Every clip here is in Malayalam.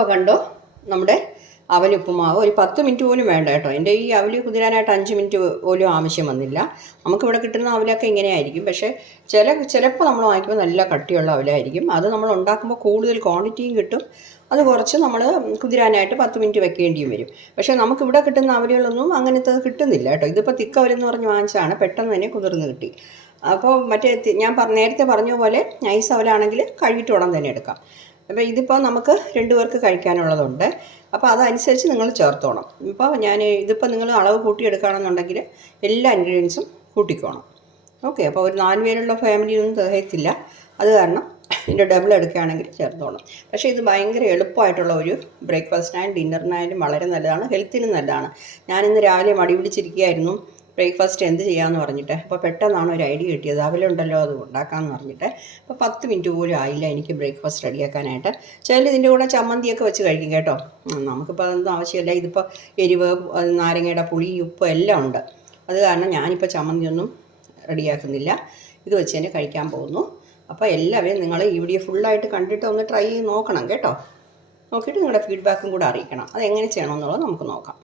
അപ്പോൾ കണ്ടോ നമ്മുടെ അവലുപ്പുമാവ് ഒരു 10 മിനിറ്റ് പോലും വേണ്ട കേട്ടോ. എൻ്റെ ഈ അവല് കുതിരാനായിട്ട് 5 മിനിറ്റ് പോലും ആവശ്യം വന്നില്ല. നമുക്കിവിടെ കിട്ടുന്ന അവലൊക്കെ ഇങ്ങനെയായിരിക്കും. പക്ഷേ ചിലപ്പോൾ നമ്മൾ വാങ്ങിക്കുമ്പോൾ നല്ല കട്ടിയുള്ള അവലായിരിക്കും. അത് നമ്മൾ ഉണ്ടാക്കുമ്പോൾ കൂടുതൽ ക്വാണ്ടിറ്റിയും കിട്ടും. അത് കുറച്ച് നമ്മൾ കുതിരാനായിട്ട് 10 മിനിറ്റ് വെക്കേണ്ടിയും വരും. പക്ഷേ നമുക്കിവിടെ കിട്ടുന്ന അവലുകളൊന്നും അങ്ങനത്തെ കിട്ടുന്നില്ല കേട്ടോ. ഇതിപ്പോൾ തിക്കവലെന്ന് പറഞ്ഞ് വാങ്ങിച്ചാണ്, പെട്ടെന്ന് തന്നെ കുതിർന്ന് കിട്ടി. അപ്പോൾ മറ്റേ ഞാൻ നേരത്തെ പറഞ്ഞ പോലെ നൈസ് അവലാണെങ്കിൽ കഴുകിയിട്ട് ഉടൻ തന്നെ എടുക്കാം. അപ്പോൾ ഇതിപ്പോൾ നമുക്ക് 2 പേർക്ക് കഴിക്കാനുള്ളതുണ്ട്. അപ്പോൾ അതനുസരിച്ച് നിങ്ങൾ ചേർത്തോണം. ഇപ്പോൾ ഇതിപ്പോൾ നിങ്ങൾ അളവ് കൂട്ടിയെടുക്കുകയാണെന്നുണ്ടെങ്കിൽ എല്ലാ ഇൻഗ്രീഡിയൻസും കൂട്ടിക്കോണം. ഓക്കെ. അപ്പോൾ ഒരു 4 പേരുള്ള ഫാമിലിയൊന്നും തികയത്തില്ല. അത് കാരണം ഇതിൻ്റെ ഡബിൾ എടുക്കുകയാണെങ്കിൽ ചേർത്തോണം. പക്ഷേ ഇത് ഭയങ്കര എളുപ്പമായിട്ടുള്ള ഒരു ബ്രേക്ക്ഫാസ്റ്റിനായാലും ഡിന്നറിനായാലും വളരെ നല്ലതാണ്, ഹെൽത്തിനും നല്ലതാണ്. ഞാനിന്ന് രാവിലെ മടി പിടിച്ചിരിക്കുകയായിരുന്നു ബ്രേക്ക്ഫാസ്റ്റ് എന്ത് ചെയ്യാമെന്ന് പറഞ്ഞിട്ട്. അപ്പോൾ പെട്ടെന്നാണ് ഒരു ഐഡിയ കിട്ടിയത്, അവലുണ്ടല്ലോ അത് ഉണ്ടാക്കാമെന്ന് പറഞ്ഞിട്ട്. അപ്പോൾ 10 മിനിറ്റ് പോലും ആയില്ല എനിക്ക് ബ്രേക്ക്ഫാസ്റ്റ് റെഡിയാക്കാനായിട്ട്. ചില ഇതിൻ്റെ കൂടെ ചമ്മന്തിയൊക്കെ വെച്ച് കഴിക്കും കേട്ടോ. നമുക്കിപ്പോൾ അതൊന്നും ആവശ്യമില്ല. ഇതിപ്പോൾ എരിവ്, നാരങ്ങയുടെ പുളി, ഉപ്പ് എല്ലാം ഉണ്ട്. അത് കാരണം ഞാനിപ്പോൾ ചമ്മന്തിയൊന്നും റെഡിയാക്കുന്നില്ല. ഇത് വെച്ച് തന്നെ കഴിക്കാൻ പോകുന്നു. അപ്പോൾ എല്ലാവരും നിങ്ങൾ ഈ വീഡിയോ ഫുള്ളായിട്ട് കണ്ടിട്ട് ഒന്ന് ട്രൈ ചെയ്ത് നോക്കണം കേട്ടോ. നോക്കിയിട്ട് നിങ്ങളുടെ ഫീഡ്ബാക്കും കൂടെ അറിയിക്കണം. അതെങ്ങനെ ചെയ്യണമെന്നുള്ളത് നമുക്ക് നോക്കാം.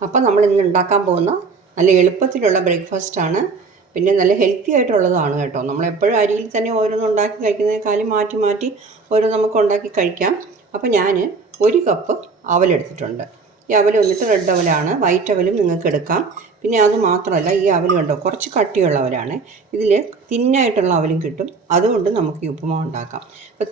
അപ്പോൾ നമ്മൾ ഇന്ന് ഉണ്ടാക്കാൻ പോകുന്ന നല്ല എളുപ്പത്തിലുള്ള ബ്രേക്ക്ഫാസ്റ്റാണ്. പിന്നെ നല്ല ഹെൽത്തി ആയിട്ടുള്ളതാണ് കേട്ടോ. നമ്മളെപ്പോഴും അരിയിൽ തന്നെ ഓരോന്ന് ഉണ്ടാക്കി കഴിക്കുന്നതിനേക്കാളും മാറ്റി മാറ്റി ഓരോ നമുക്ക് ഉണ്ടാക്കി കഴിക്കാം. അപ്പോൾ ഞാൻ 1 കപ്പ് അവലെടുത്തിട്ടുണ്ട്. ഈ അവൽ വന്നിട്ട് റെഡ് അവലാണ്. വൈറ്റ് അവലും നിങ്ങൾക്ക് എടുക്കാം. പിന്നെ അത് മാത്രമല്ല, ഈ അവൽ കണ്ടോ കുറച്ച് കട്ടിയുള്ള അവലാണ്. ഇതിൽ തിന്നായിട്ടുള്ള അവലും കിട്ടും. അതുകൊണ്ട് നമുക്ക് ഈ ഉപ്പുമാവ് ഉണ്ടാക്കാം. അപ്പോൾ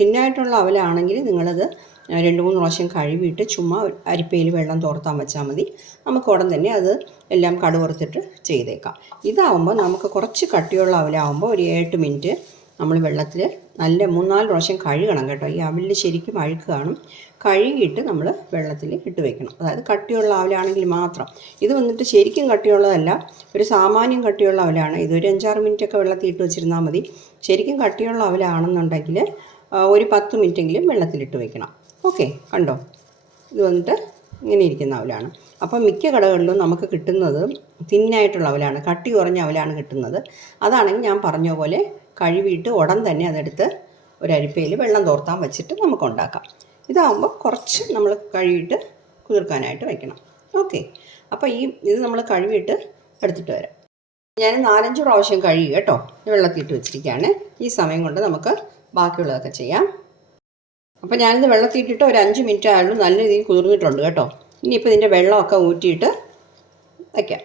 തിന്നായിട്ടുള്ള അവലാണെങ്കിൽ നിങ്ങളത് 2-3 പ്രാവശ്യം കഴുകിയിട്ട് ചുമ്മാ അരിപ്പയിൽ വെള്ളം തോർത്താൻ വെച്ചാൽ മതി. നമുക്ക് ഉടൻ തന്നെ അത് എല്ലാം കടുവറുത്തിട്ട് ചെയ്തേക്കാം. ഇതാവുമ്പോൾ നമുക്ക് കുറച്ച് കട്ടിയുള്ള അവലാവുമ്പോൾ ഒരു 8 മിനിറ്റ് നമ്മൾ വെള്ളത്തിൽ നല്ല 3-4 പ്രാവശ്യം കഴുകണം കേട്ടോ. ഈ അവലിൽ ശരിക്കും അഴുക്ക് കാണും. കഴുകിയിട്ട് നമ്മൾ വെള്ളത്തിൽ ഇട്ട് വെക്കണം. അതായത് കട്ടിയുള്ള അവലാണെങ്കിൽ മാത്രം. ഇത് വന്നിട്ട് ശരിക്കും കട്ടിയുള്ളതല്ല, ഒരു സാമാന്യം കട്ടിയുള്ള അവലാണ്. ഇതൊരു 5-6 മിനിറ്റൊക്കെ വെള്ളത്തിൽ ഇട്ട് വെച്ചിരുന്നാൽ മതി. ശരിക്കും കട്ടിയുള്ള അവലാണെന്നുണ്ടെങ്കിൽ ഒരു 10 മിനിറ്റെങ്കിലും വെള്ളത്തിലിട്ട് വെക്കണം. ഓക്കെ. കണ്ടോ, ഇത് വന്നിട്ട് ഇങ്ങനെ ഇരിക്കുന്ന അവലാണ്. അപ്പം മിക്ക കടകളിലും നമുക്ക് കിട്ടുന്നത് തിന്നായിട്ടുള്ള അവലാണ്, കട്ടി കുറഞ്ഞ അവലാണ് കിട്ടുന്നത്. അതാണെങ്കിൽ ഞാൻ പറഞ്ഞ പോലെ കഴുകിയിട്ട് ഉടൻ തന്നെ അതെടുത്ത് ഒരു അരിപ്പയിൽ വെള്ളം തോർത്താൻ വെച്ചിട്ട് നമുക്ക് ഉണ്ടാക്കാം. ഇതാകുമ്പോൾ കുറച്ച് നമ്മൾ കഴുകിയിട്ട് കുതിർക്കാനായിട്ട് വയ്ക്കണം. ഓക്കെ. അപ്പോൾ ഇത് നമ്മൾ കഴുകിയിട്ട് എടുത്തിട്ട് വരാം. ഞാൻ 4-5 പ്രാവശ്യം കഴുകി കേട്ടോ, വെള്ളത്തിയിട്ട് വെച്ചിരിക്കുകയാണ്. ഈ സമയം കൊണ്ട് നമുക്ക് ബാക്കിയുള്ളതൊക്കെ ചെയ്യാം. അപ്പോൾ ഞാനിത് വെള്ളത്തിയിട്ടിട്ട് ഒരു 5 മിനിറ്റ് ആയാലും നല്ല രീതിയിൽ കുതിർന്നിട്ടുണ്ട് കേട്ടോ. ഇനിയിപ്പോൾ ഇതിൻ്റെ വെള്ളമൊക്കെ ഊറ്റിയിട്ട് വയ്ക്കാം.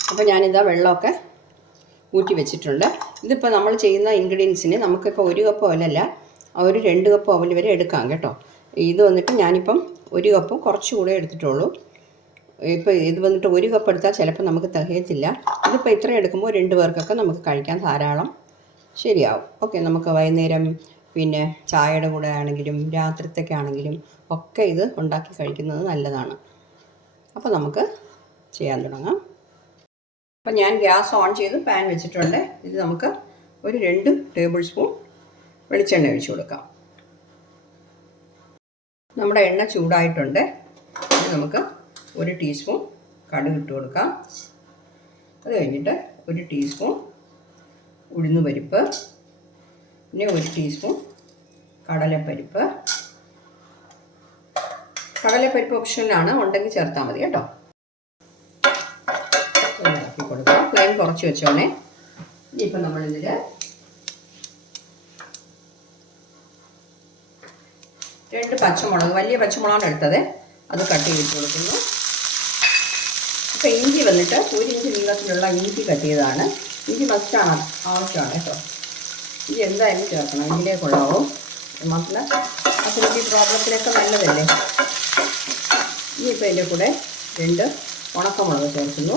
അപ്പോൾ ഞാനിതാ വെള്ളമൊക്കെ ഊറ്റി വെച്ചിട്ടുണ്ട്. ഇതിപ്പോൾ നമ്മൾ ചെയ്യുന്ന ഇൻഗ്രീഡിയൻസിന് നമുക്കിപ്പോൾ 1 കപ്പ് അവലല്ല, ഒരു 2 കപ്പ് അവൽ വരെ എടുക്കാം കേട്ടോ. ഇത് വന്നിട്ട് ഞാനിപ്പം 1 കപ്പും കുറച്ചുകൂടെ എടുത്തിട്ടുള്ളൂ. ഇപ്പോൾ ഇത് വന്നിട്ട് 1 കപ്പ് എടുത്താൽ ചിലപ്പോൾ നമുക്ക് തികയത്തില്ല. ഇതിപ്പോൾ ഇത്ര എടുക്കുമ്പോൾ 2 പേർക്കൊക്കെ നമുക്ക് കഴിക്കാൻ ധാരാളം ശരിയാവും. ഓക്കെ. നമുക്ക് വൈകുന്നേരം പിന്നെ ചായയുടെ കൂടെ ആണെങ്കിലും രാത്രിത്തേക്ക് ആണെങ്കിലും ഒക്കെ ഇത് ഉണ്ടാക്കി കഴിക്കുന്നത് നല്ലതാണ്. അപ്പോൾ നമുക്ക് ചെയ്യാൻ തുടങ്ങാം. അപ്പോൾ ഞാൻ ഗ്യാസ് ഓൺ ചെയ്ത് പാൻ വെച്ചിട്ടുണ്ട്. ഇത് നമുക്ക് ഒരു 2 ടേബിൾ സ്പൂൺ വെളിച്ചെണ്ണ ഒഴിച്ചു കൊടുക്കാം. നമ്മുടെ എണ്ണ ചൂടായിട്ടുണ്ട്. ഇത് നമുക്ക് 1 ടീസ്പൂൺ കടുക് ഇട്ട് കൊടുക്കാം. അത് കഴിഞ്ഞിട്ട് 1 ടീസ്പൂൺ ഉഴുന്നുപരിപ്പ്, പിന്നെ 1 ടീസ്പൂൺ കടലപ്പരിപ്പ്. കടലപ്പരിപ്പ് ഓപ്ഷനിലാണ്, ഉണ്ടെങ്കിൽ ചേർത്താൽ മതി കേട്ടോ. ഇളക്കി കൊടുക്കുക. ഫ്ലെയിം കുറച്ച് വെച്ചോണേ. ഇനിയിപ്പോൾ നമ്മളിതിൽ 2 പച്ചമുളക്, വലിയ പച്ചമുളകാണ് എടുത്തത്, അത് കട്ട് ചെയ്തിട്ട് കൊടുക്കുന്നു. അപ്പോൾ ഇഞ്ചി വന്നിട്ട് 1 ഇഞ്ച് നീളത്തിലുള്ള ഇഞ്ചി കട്ട് ചെയ്തതാണ്. ഇഞ്ചി മസ്റ്റാണ്, ആവശ്യമാണ് കേട്ടോ. ഇഞ്ചി എന്തായാലും ചേർക്കണം, എങ്കിലേ കൊള്ളാവും. മാത്രമല്ല അസിഡിറ്റി പ്രോബ്ലത്തിനൊക്കെ നല്ലതല്ലേ. ഇനിയിപ്പോൾ ഇതിൻ്റെ കൂടെ 2 ഉണക്കമുളക് ചേർക്കുന്നു.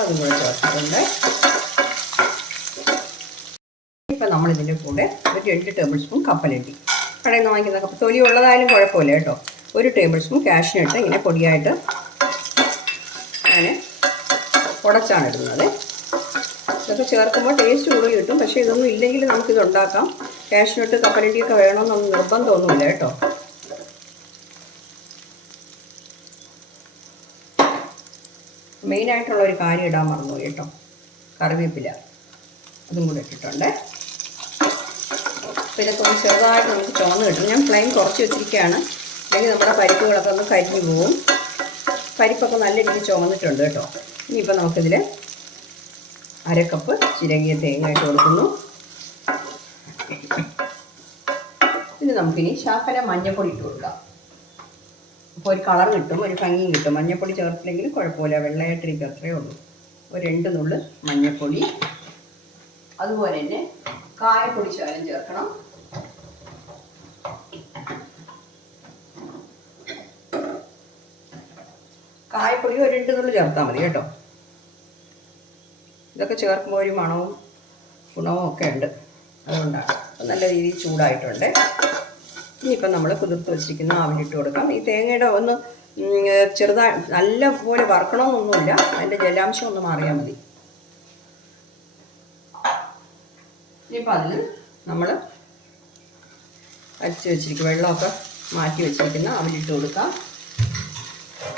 അതും കൂടെ ചേർത്തിട്ടുണ്ട്. ഇപ്പം നമ്മളിതിൻ്റെ കൂടെ ഒരു 2 ടേബിൾ സ്പൂൺ കപ്പലണ്ടി, കടയിൽ നിന്ന് വാങ്ങിക്കുന്ന കപ്പ, തൊലി ഉള്ളതായാലും കുഴപ്പമില്ല കേട്ടോ. 1 ടേബിൾ സ്പൂൺ കാഷ്നട്ട് ഇങ്ങനെ പൊടിയായിട്ട് ഞാൻ ഉടച്ചാണ് ഇടുന്നത്. ഇതൊക്കെ ചേർക്കുമ്പോൾ ടേസ്റ്റ് കൂടുതൽ കിട്ടും. പക്ഷേ ഇതൊന്നും ഇല്ലെങ്കിൽ നമുക്കിത് ഉണ്ടാക്കാം. കാഷ്നട്ട് കപ്പലണ്ടിയൊക്കെ വേണമെന്നൊന്നും നിർബന്ധമൊന്നുമില്ല കേട്ടോ. മെയിനായിട്ടുള്ള ഒരു കാര്യം ഇടാൻ മറന്നുപോയി കേട്ടോ, കറിവേപ്പില അതും കൂടെ ഇട്ടിട്ടുണ്ട്. അപ്പോൾ ഇതൊക്കെ ഒന്ന് ചെറുതായിട്ട് നമുക്ക് ചുവന്ന് കിട്ടും. ഞാൻ ഫ്ലെയിം കുറച്ച് വെച്ചിരിക്കുകയാണ്, അല്ലെങ്കിൽ നമ്മുടെ പരിപ്പുകളൊക്കെ ഒന്ന് കരിഞ്ഞു പോവും. പരിപ്പൊക്കെ നല്ല രീതിയിൽ ചുമന്നിട്ടുണ്ട് കേട്ടോ. ഇനിയിപ്പോൾ നമുക്കിതിൽ 1/2 കപ്പ് ചിരകിയ തേങ്ങ ഇട്ട് കൊടുക്കുന്നു. ഇത് നമുക്കിനി ശാഖര മഞ്ഞൾപ്പൊടി ഇട്ട് കൊടുക്കാം. അപ്പോൾ ഒരു കളർ കിട്ടും, ഒരു ഭംഗിയും കിട്ടും. മഞ്ഞൾപ്പൊടി ചേർത്തില്ലെങ്കിൽ കുഴപ്പമില്ല, വെള്ളയായിട്ടിരിക്കും, അത്രയേ ഉള്ളൂ. ഒരു 2 നുള്ള് മഞ്ഞൾപ്പൊടി, അതുപോലെ തന്നെ കായപ്പൊടി ശകലം ചേർക്കണം. കായപ്പൊടി ഒരു 2 നുള്ള് ചേർത്താൽ മതി കേട്ടോ. ഇതൊക്കെ ചേർക്കുമ്പോൾ ഒരു മണവും ഗുണവും ഒക്കെ ഉണ്ട്, അതുകൊണ്ടാണ്. നല്ല രീതിയിൽ ചൂടായിട്ടുണ്ട്. ഇനിയിപ്പം നമ്മൾ കുതിർത്ത് വെച്ചിരിക്കുന്ന ആവിലിട്ട് കൊടുക്കാം. ഈ തേങ്ങയുടെ ഒന്ന് ചെറുതായി നല്ല പോലെ വറുക്കണമെന്നൊന്നുമില്ല, അതിൻ്റെ ജലാംശം ഒന്ന് മാറിയാൽ മതി. ഇനിയിപ്പോൾ അതിൽ നമ്മൾ അരിച്ച് വെച്ചിരിക്കും, വെള്ളമൊക്കെ മാറ്റി വെച്ചിരിക്കുന്ന ആവിലിട്ട് കൊടുക്കാം.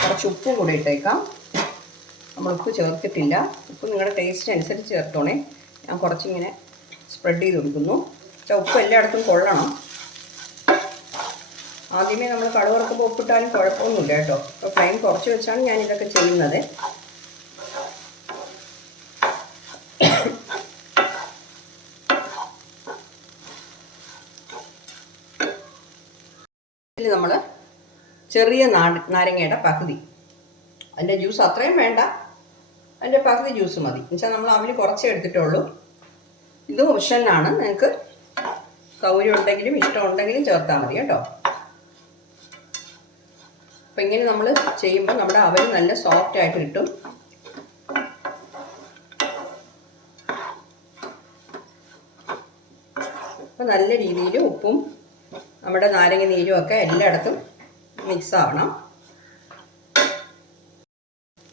കുറച്ച് ഉപ്പും കൂടെ ഇട്ടേക്കാം. നമ്മൾ ഉപ്പ് ചേർത്തിട്ടില്ല, ഉപ്പ് നിങ്ങളുടെ ടേസ്റ്റ് അനുസരിച്ച് ചേർത്തോണേ. ഞാൻ കുറച്ചിങ്ങനെ സ്പ്രെഡ് ചെയ്ത് കൊടുക്കുന്നു. പക്ഷേ ഉപ്പ് എല്ലായിടത്തും കൊള്ളണം. ആദ്യമേ നമ്മൾ കടുക് വറുക്കുമ്പോൾ ഉപ്പിട്ടാലും കുഴപ്പമൊന്നുമില്ല കേട്ടോ. അപ്പോൾ ഫ്ലെയിം കുറച്ച് വെച്ചാണ് ഞാനിതൊക്കെ ചെയ്യുന്നത്. ഇതിൽ നമ്മൾ ചെറിയ നാരങ്ങയുടെ പകുതി, അതിൻ്റെ ജ്യൂസ് അത്രയും വേണ്ട, അതിൻ്റെ പകുതി ജ്യൂസ് മതി. എന്നുവെച്ചാൽ നമ്മൾ അവിൽ കുറച്ചേ എടുത്തിട്ടുള്ളൂ. ഇത് ഓപ്ഷനിലാണ്, നിങ്ങൾക്ക് സൗകര്യം ഉണ്ടെങ്കിലും ഇഷ്ടമുണ്ടെങ്കിലും ചേർത്താൽ മതി കേട്ടോ. അപ്പം ഇങ്ങനെ നമ്മൾ ചെയ്യുമ്പോൾ നമ്മുടെ അവൽ നല്ല സോഫ്റ്റ് ആയിട്ട് കിട്ടും. അപ്പോൾ നല്ല രീതിയിൽ ഉപ്പും നമ്മുടെ നാരങ്ങ നീരും ഒക്കെ എല്ലായിടത്തും മിക്സ് ആവണം.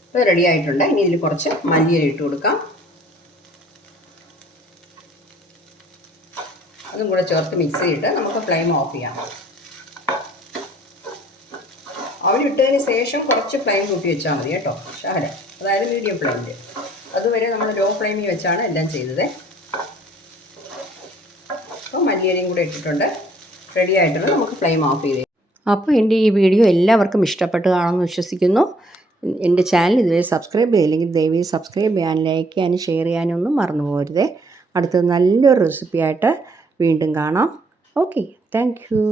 ഇപ്പോൾ റെഡി ആയിട്ടുണ്ട്. ഇനി ഇതിൽ കുറച്ച് മല്ലിയില ഇട്ട് കൊടുക്കാം. അതും കൂടെ ചേർത്ത് മിക്സ് ചെയ്തിട്ട് നമുക്ക് ഫ്ലെയിം ഓഫ് ചെയ്യാം. അവലിട്ടതിന് ശേഷം കുറച്ച് ഫ്ലെയിം കൂട്ടി വെച്ചാൽ മതി കേട്ടോ, ശകലം, അതായത് മീഡിയം ഫ്ലെയിമിൽ. അതുവരെ നമ്മൾ ലോ ഫ്ലെയിമിൽ വെച്ചാണ് എല്ലാം ചെയ്തത്. അപ്പോൾ മല്ലിയിലയും കൂടെ ഇട്ടിട്ടുണ്ട്, റെഡി ആയിട്ടുണ്ട്. നമുക്ക് ഫ്ലെയിം ഓഫ് ചെയ്ത്. അപ്പോൾ എൻ്റെ ഈ വീഡിയോ എല്ലാവർക്കും ഇഷ്ടപ്പെട്ട് കാണുമെന്ന് വിശ്വസിക്കുന്നു. എൻ്റെ ചാനൽ ഇതുവരെ സബ്സ്ക്രൈബ് ചെയ്തില്ലെങ്കിൽ ദയവായി സബ്സ്ക്രൈബ് ചെയ്യാനും ലൈക്ക് ചെയ്യാനും ഷെയർ ചെയ്യാനൊന്നും മറന്നു പോകരുതേ. അടുത്തത് നല്ലൊരു റെസിപ്പിയായിട്ട് വീണ്ടും കാണാം. Okay, thank you.